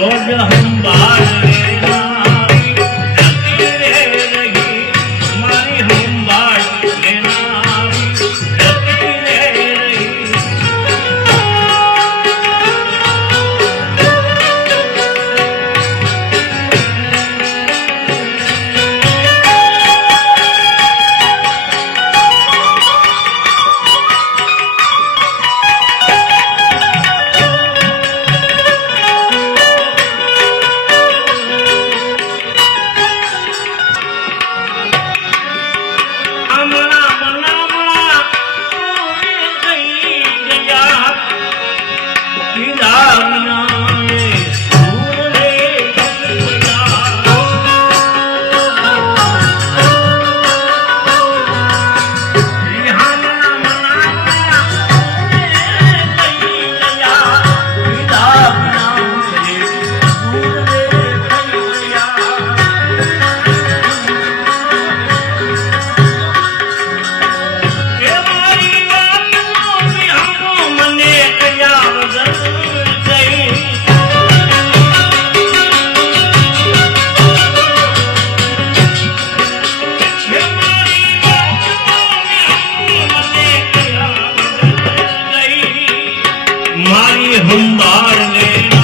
जोड़ हम बारे મારી હંબાળને